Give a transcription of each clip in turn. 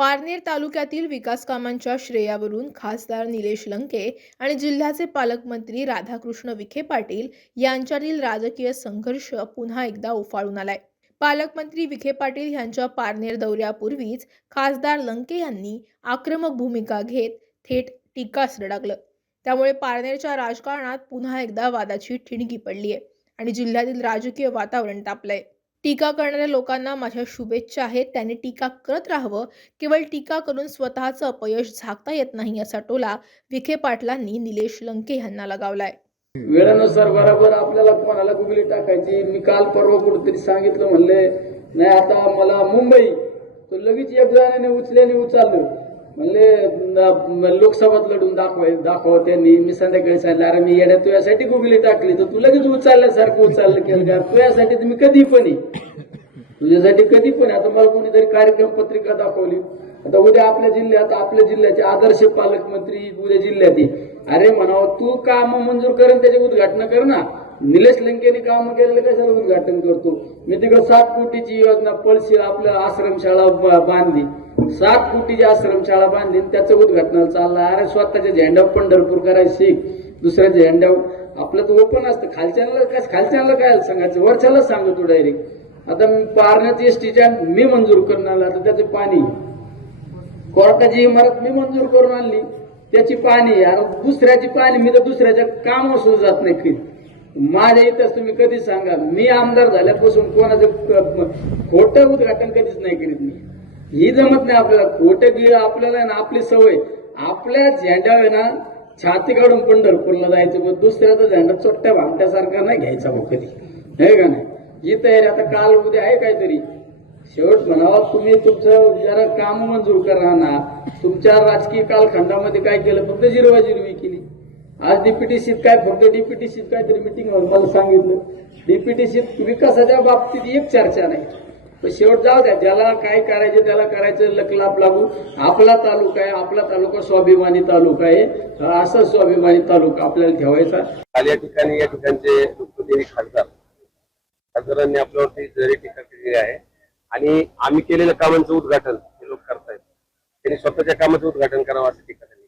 पारनेर तालुक्यातील विकास कामांच्या श्रेयावरून खासदार निलेश लंके आणि जिल्ह्याचे पालकमंत्री राधाकृष्ण विखे पाटील यांच्यातील राजकीय संघर्ष पुन्हा एकदा उफाळून आलाय। पालकमंत्री विखे पाटील यांच्या पारनेर दौऱ्यापूर्वीच खासदार लंके यांनी आक्रमक भूमिका घेत थेट टीकास्त्र डागलं। त्यामुळे पारनेरच्या राजकारणात पुन्हा एकदा वादाची ठिणगी पडली आहे आणि जिल्ह्यातील राजकीय वातावरण तापलंय। टीका करणाऱ्या लोकांना माझ्या शुभेच्छा आहेत। त्यांनी टीका करत राहावं, केवळ टीका करून स्वतःचं अपयश झाकता येत नाही असा टोला विखे पाटलांनी निलेश लंके यांना लगावलाय। वेळानुसार बरोबर आपल्याला कोणाला गुगली टाकायची। मी काल परवा कुठेतरी सांगितलं, म्हणले नाही आता मला मुंबई, तो लगेच एक जणाने उचललं, म्हणले लोकसभात लढून दाखव त्यांनी। मी संध्याकाळी सांगितलं, अरे मी येड्या तुझ्यासाठी गुगली टाकली तर तू लगेच उचलल्यासारखं उचललं केलं का? तुझ्यासाठी तर मी कधी पण तुझ्यासाठी कधी पण। आता मला कोणीतरी कार्यक्रम पत्रिका दाखवली, आता उद्या आपल्या जिल्ह्याचे आदर्श पालकमंत्री उद्या जिल्ह्यात अरे म्हणावं तू काम मंजूर कर त्याचे उद्घाटन कर ना। निलेश लंकेने काम केलेलं कशाला उद्घाटन करतो? मी तिकडे 7 कोटीची योजना पळशी आपल्या आश्रमशाळा बांधली, 7 कोटीची आश्रमशाळा बांधली, त्याचं उद्घाटनाला चाललं। अरे स्वतःच्या झेंड्यावर पंढरपूर करायचं शिक, दुसऱ्याच्या झेंड्यावर आपलं तर ओपन असतं। खालच्याला काय सांगायचं, वरच्याला सांगतो डायरेक्ट। आता पारण्याची एसटी स्टँड मी मंजूर करून आणला, आता त्याचे पाणी, कोर्टाची इमारत मी मंजूर करून आणली, त्याची पाणी, आणि दुसऱ्याची पाणी, मी तर दुसऱ्याच्या कामावर सुद्धा जात नाही कधी। माझ्या इथंच तुम्ही कधी सांगा, मी आमदार झाल्यापासून कोणाचं खोटं उद्घाटन कधीच नाही करीत मी। ही जमत नाही आपल्याला खोटं गिळ, आपल्याला ना आपली सवय, आपल्या झेंड्यावर ना छाती काढून पंढरपूरला जायचं, पण दुसऱ्याचा झेंडा चोट्ट्या भामट्यासारखा नाही घ्यायचा भाऊ कधी, हे का नाही? ही तयारी आता काल उद्या आहे काहीतरी। शेवट म्हणावा तुम्ही तुमचं जरा काम मंजूर करा ना। तुमच्या राजकीय कालखंडामध्ये काय केलं? फक्त जिरवाजिरवी केली। आज डीपीटीसीत काय, फक्त डीपीटीसीत काहीतरी मिटिंग मला सांगितलं, डीपीटीसीत विकासाच्या बाबतीत एक चर्चा नाही। पण शेवट जाऊ द्या, ज्याला काय करायचे त्याला करायचं, लकलाप लागू। आपला तालुका आहे, आपला तालुका स्वाभिमानी तालुका आहे, असा स्वाभिमानी तालुका आपल्याला ठेवायचा। या ठिकाणचे लोकप्रतिनिधी खासदारांनी आपल्यावरती जरी टीका केलेली आहे आणि आम्ही केलेल्या कामांचं उद्घाटन हे लोक करतायत, त्यांनी स्वतःच्या कामाचं उद्घाटन करावं असं टीका त्यांनी।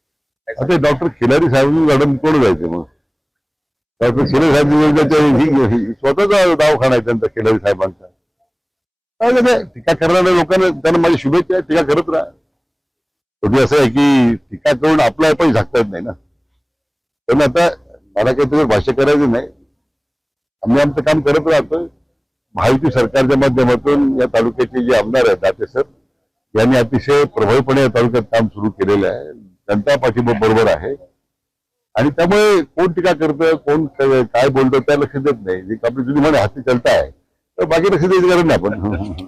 आता डॉक्टर खिलारी साहेबांनी मॅडम कोण जायचं? मग डॉक्टर खिलारी साहेब स्वतःचा दवाखाना आहे त्यांचा, खिलारी साहेबांचा। टीका करणाऱ्या लोकांना त्यांना माझी शुभेच्छा आहे, टीका करत राहा। शेवटी असं आहे की टीका करून आपला पण झाकता येत नाही ना। पण आता मला काहीतरी भाष्य करायचं नाही, आम्ही आमचं काम करत राहतोय। महायुती सरकारच्या माध्यमातून या तालुक्याचे जे आमदार आहेत दाते सर यांनी अतिशय प्रभावीपणे या तालुक्यात काम सुरू केलेलं आहे। जनता पाठिंबा बरोबर आहे आणि त्यामुळे कोण टीका करतं, कोण काय बोलतं त्या लक्ष देत नाही। आपली जुनी म्हणे हाती चलता आहे, तर बाकी लक्ष द्यायची गरज नाही आपण।